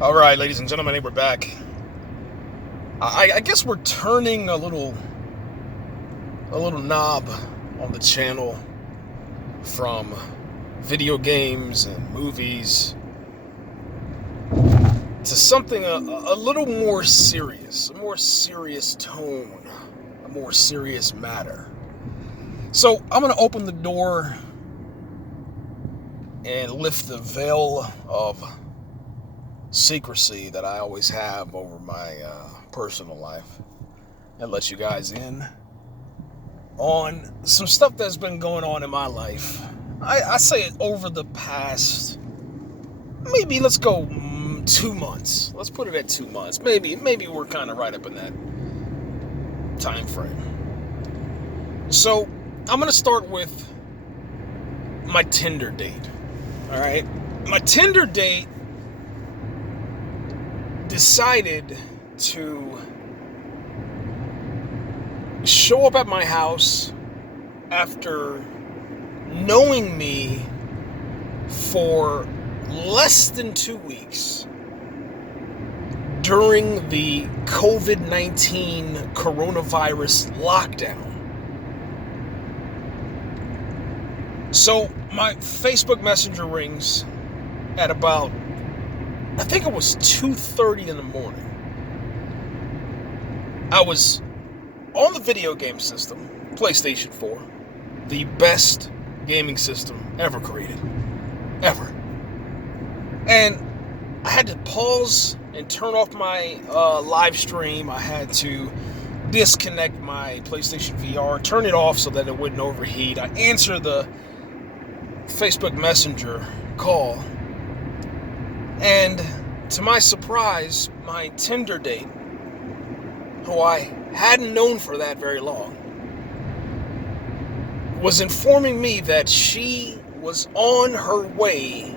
All right, ladies and gentlemen, we're back. I guess we're turning a little knob on the channel from video games and movies to something a little more serious, a more serious tone, a more serious matter. So I'm going to open the door and lift the veil of secrecy that I always have over my personal life and let you guys in on some stuff that's been going on in my life. I say it over the past, maybe let's go 2 months. Let's put it at 2 months. Maybe we're kind of right up in that time frame. So I'm going to start with my Tinder date. All right. My Tinder date decided to show up at my house after knowing me for less than 2 weeks during the Covid-19 coronavirus lockdown. So my Facebook Messenger rings at about, I think it was 2:30 in the morning. I was on the video game system, PlayStation 4, the best gaming system ever created. Ever. And I had to pause and turn off my live stream. I had to disconnect my PlayStation VR, turn it off so that it wouldn't overheat. I answer the Facebook Messenger call, and to my surprise, my Tinder date, who I hadn't known for that very long, was informing me that she was on her way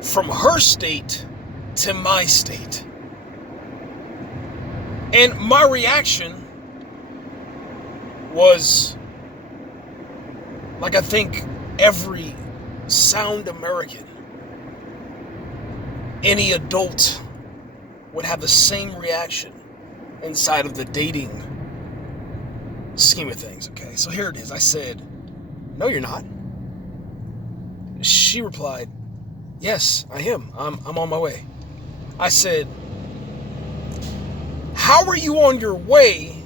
from her state to my state. And my reaction was, like I think every sound American, any adult would have the same reaction inside of the dating scheme of things. Okay, so here it is. I said, "No, you're not." She replied, "Yes, I am. I'm on my way." I said, "How are you on your way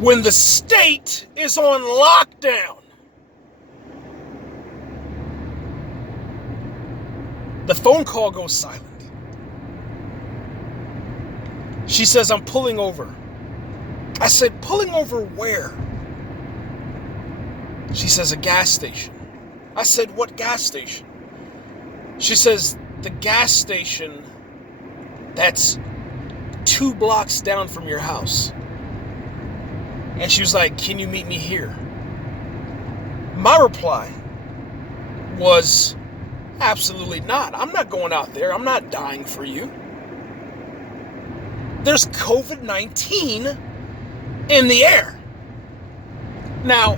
when the state is on lockdown?" The phone call goes silent. She says, "I'm pulling over." I said, "Pulling over where?" She says, "A gas station." I said, "What gas station?" She says, "The gas station that's 2 blocks down from your house." And she was like, "Can you meet me here?" My reply was, "Absolutely not. I'm not going out there. I'm not dying for you. There's COVID-19 in the air." Now,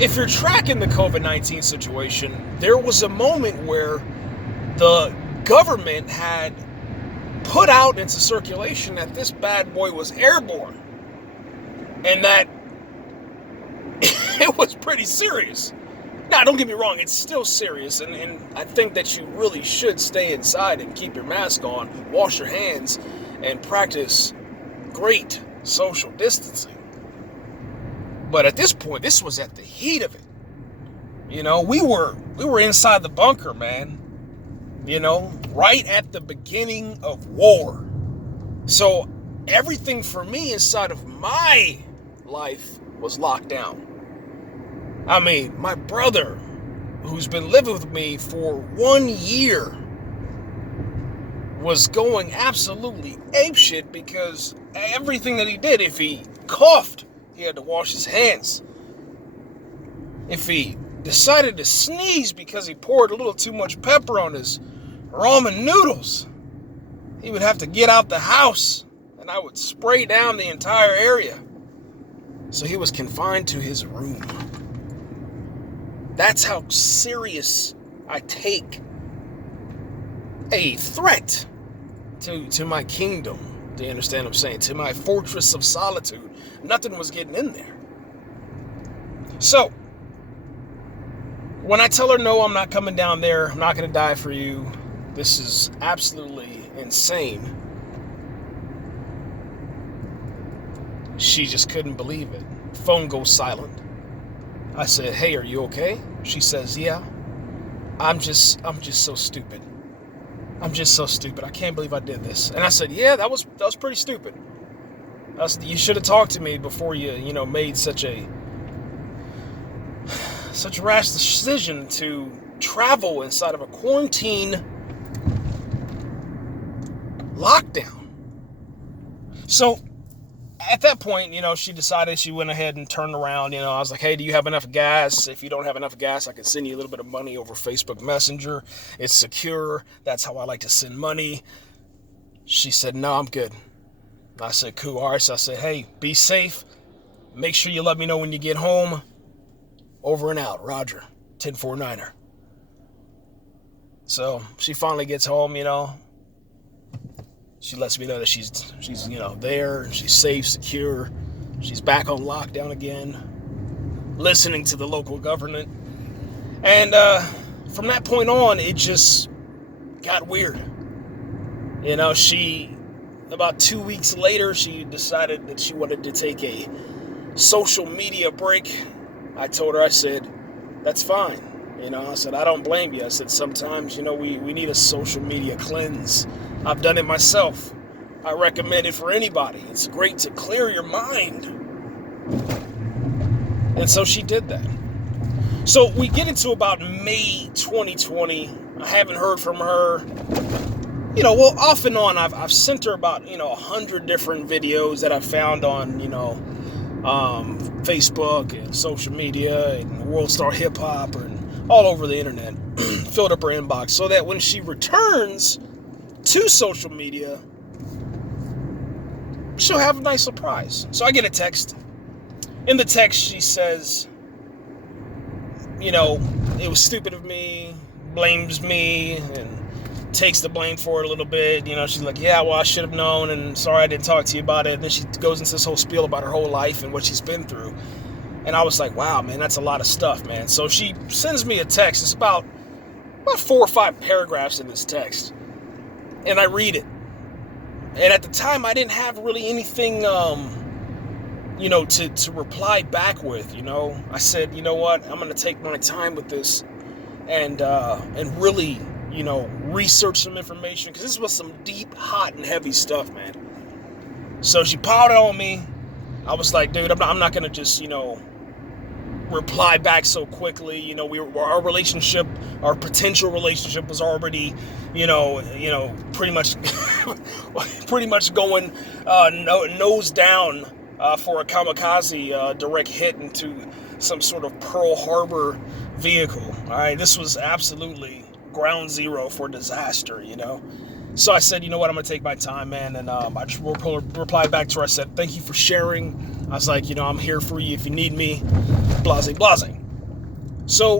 if you're tracking the COVID-19 situation, there was a moment where the government had put out into circulation that this bad boy was airborne and that it was pretty serious. Now, don't get me wrong, it's still serious, and I think that you really should stay inside and keep your mask on, wash your hands, and practice great social distancing. But at this point, this was at the heat of it. You know, we were inside the bunker, man. You know, right at the beginning of war. So everything for me inside of my life was locked down. I mean, my brother, who's been living with me for 1 year, was going absolutely apeshit because everything that he did, if he coughed, he had to wash his hands. If he decided to sneeze because he poured a little too much pepper on his ramen noodles, he would have to get out the house, and I would spray down the entire area. So he was confined to his room. That's how serious I take a threat to my kingdom. Do you understand what I'm saying? To my fortress of solitude. Nothing was getting in there. So, when I tell her, no, I'm not coming down there, I'm not going to die for you, this is absolutely insane, she just couldn't believe it. Phone goes silent. I said, hey, are you okay? She says, yeah. I'm just so stupid. I'm just so stupid. I can't believe I did this. And I said, yeah, that was pretty stupid. You should have talked to me before you made such a rash decision to travel inside of a quarantine lockdown. So at that point, she decided, she went ahead and turned around. I was like, hey, do you have enough gas? If you don't have enough gas, I can send you a little bit of money over Facebook Messenger. It's secure. That's how I like to send money. She said, no, I'm good. I said, cool. All right. So I said, hey, be safe. Make sure you let me know when you get home. Over and out. Roger. 10-4-9er. So she finally gets home, She lets me know that she's there. She's safe, secure. She's back on lockdown again. Listening to the local government. And from that point on, it just got weird. About 2 weeks later, she decided that she wanted to take a social media break. I told her, I said, that's fine. I said, I don't blame you. I said, sometimes, we need a social media cleanse. I've done it myself. I recommend it for anybody. It's great to clear your mind. And so she did that. So we get into about May 2020. I haven't heard from her. Off and on, I've sent her about, 100 different videos that I found on, Facebook and social media and World Star Hip Hop and all over the internet. Filled up her inbox so that when she returns to social media, she'll have a nice surprise. So I get a text. In the text, she says, it was stupid of me, blames me, and takes the blame for it a little bit. She's like, yeah, well, I should have known, and sorry I didn't talk to you about it. And then she goes into this whole spiel about her whole life and what she's been through. And I was like, wow, man, that's a lot of stuff, man. So she sends me a text. It's about 4 or 5 paragraphs in this text. And I read it. And at the time, I didn't have really anything, to reply back with, I said, you know what, I'm going to take my time with this and really, research some information, because this was some deep, hot, and heavy stuff, man. So she piled it on me. I was like, dude, I'm not going to just, reply back so quickly. Our relationship, our potential relationship was already, pretty much going nose down for a kamikaze direct hit into some sort of Pearl Harbor vehicle. All right, this was absolutely ground zero for disaster. So I said, you know what, I'm gonna take my time, man. And I just replied back to her. I said, thank you for sharing. I was like, I'm here for you if you need me. Blase, blase. So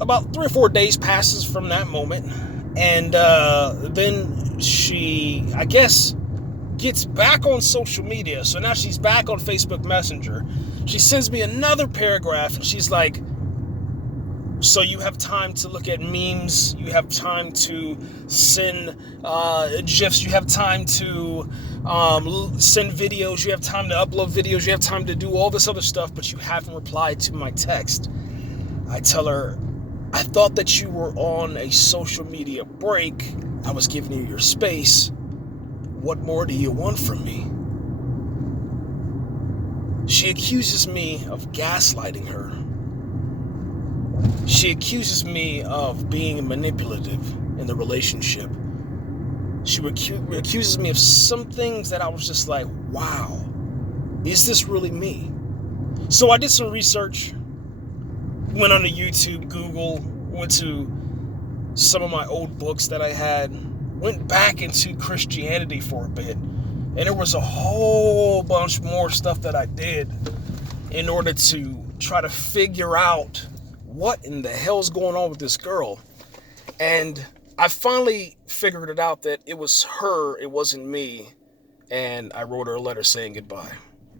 about 3 or 4 days passes from that moment, and then she, I guess, gets back on social media. So now she's back on Facebook Messenger. She sends me another paragraph, and she's like, so you have time to look at memes, you have time to send GIFs, you have time to send videos, you have time to upload videos, you have time to do all this other stuff, but you haven't replied to my text. I tell her, I thought that you were on a social media break. I was giving you your space. What more do you want from me? She accuses me of gaslighting her. She accuses me of being manipulative in the relationship. She accuses me of some things that I was just like, wow, is this really me? So I did some research, went on to YouTube, Google, went to some of my old books that I had, went back into Christianity for a bit, and there was a whole bunch more stuff that I did in order to try to figure out what in the hell's going on with this girl. And I finally figured it out that it was her, it wasn't me, and I wrote her a letter saying goodbye.